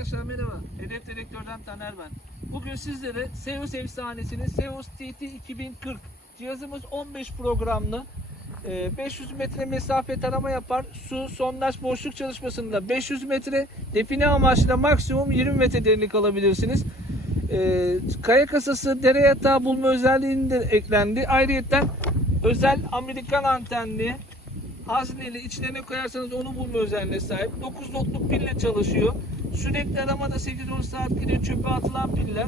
Arkadaşlar merhaba. Hedef Direktör'den Taner ben. Bugün sizlere Seus efsanesinin Seus TT 2040 cihazımız 15 programlı e, 500 metre mesafe tarama yapar. Su, sondaj, boşluk çalışmasında 500 metre, define amaçlı maksimum 20 metre derinlik alabilirsiniz. E, Kaya kasası dere yatağı bulma özelliğinde eklendi. Ayrıca özel Amerikan antenli hazneli içine ne koyarsanız onu bulma özelliğine sahip. 9 notluk pille çalışıyor. Sürekli aramada 8-10 saat gidiyor çöpe atılan piller.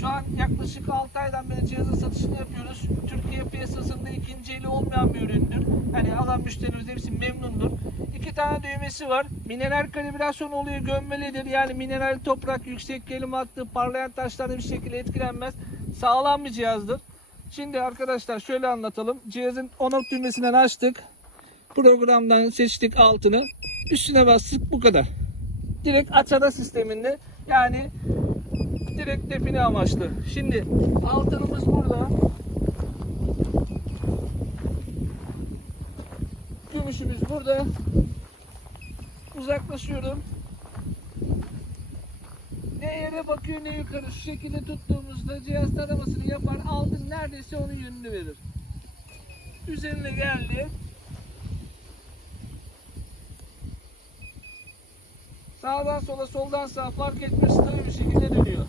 Şu an yaklaşık 6 aydan beri cihazın satışını yapıyoruz. Türkiye piyasasında ikinci eli olmayan bir üründür. Hani alan müşterimiz hepsi memnundur. İki tane düğmesi var. Mineral kalibrasyon oluyor, gömmelidir. Yani mineral toprak, yüksek gelim hattı, parlayan taşlarla bir şekilde etkilenmez. Sağlam bir cihazdır. Şimdi arkadaşlar şöyle anlatalım. Cihazın on düğmesinden açtık programdan seçtik altını. Üstüne bastık bu kadar. Direkt açada sisteminde yani direkt define amaçlı. Şimdi altınımız burada. Gümüşümüz burada. Uzaklaşıyorum. Ne yere bakıyor ne yukarı. Şu şekilde tuttuğumuzda cihaz taramasını yapar. Altın neredeyse onun yönünü verir. Üzerine geldi. Sağdan sola soldan sağa fark etmez stabil bir şekilde dönüyor.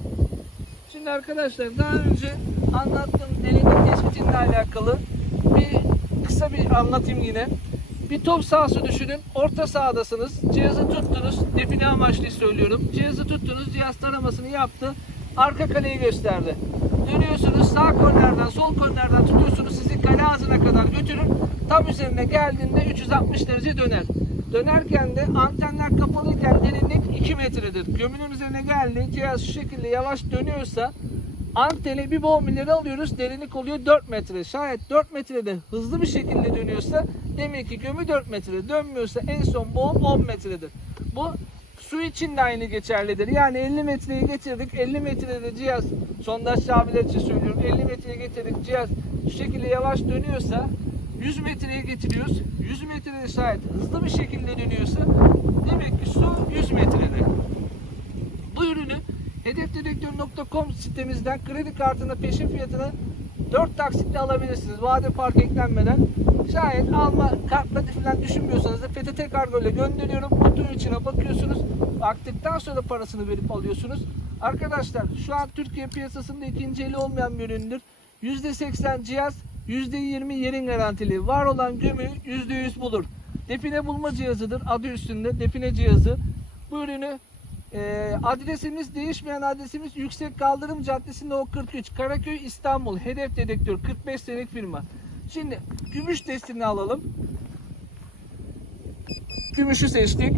Şimdi arkadaşlar daha önce anlattığım delilik tespitinle alakalı bir kısa bir anlatayım yine. Bir top sahası düşünün. Orta sahadasınız. Cihazı tuttunuz. Define amaçlı söylüyorum. Cihazı tuttunuz. Cihaz taramasını yaptı. Arka kaleyi gösterdi. Dönüyorsunuz. Sağ kornerden sol kornerden tutuyorsunuz. Sizi kale ağzına kadar götürür. Tam üzerine geldiğinde 360 derece döner. Dönerken de antenler 2 metredir. Gömünün üzerine geldi. Cihaz şu şekilde yavaş dönüyorsa anteni bir bol mileri alıyoruz. Derinlik oluyor 4 metre. Şayet 4 metrede hızlı bir şekilde dönüyorsa demek ki gömü 4 metre. Dönmüyorsa en son boğum 10 metredir. Bu su için de aynı geçerlidir. Yani 50 metreyi getirdik. 50 metrede cihaz sondaj şabiler için söylüyorum. 50 metreye getirdik. Cihaz şu şekilde yavaş dönüyorsa 100 metreye getiriyoruz. 100 metrede şayet hızlı bir şekilde dönüyorsa demek ki su 100 metrede. Bu ürünü hedefdirektör.com sitemizden kredi kartına peşin fiyatına 4 taksitle alabilirsiniz. Vade fark eklenmeden. Şayet alma kartla falan düşünmüyorsanız da PTT kargo ile gönderiyorum. Kutunun içine bakıyorsunuz. Baktıktan sonra parasını verip alıyorsunuz. Arkadaşlar şu an Türkiye piyasasında ikinci eli olmayan bir üründür. %80 cihaz, %20 yerin garantili. Var olan gömü %100 bulur. Define bulma cihazıdır. Adı üstünde define cihazı. Bu ürünü e, adresimiz değişmeyen adresimiz Yüksek Kaldırım Caddesi No 43 Karaköy İstanbul. Hedef dedektör 45 senelik firma. Şimdi gümüş testini alalım. Gümüşü seçtik.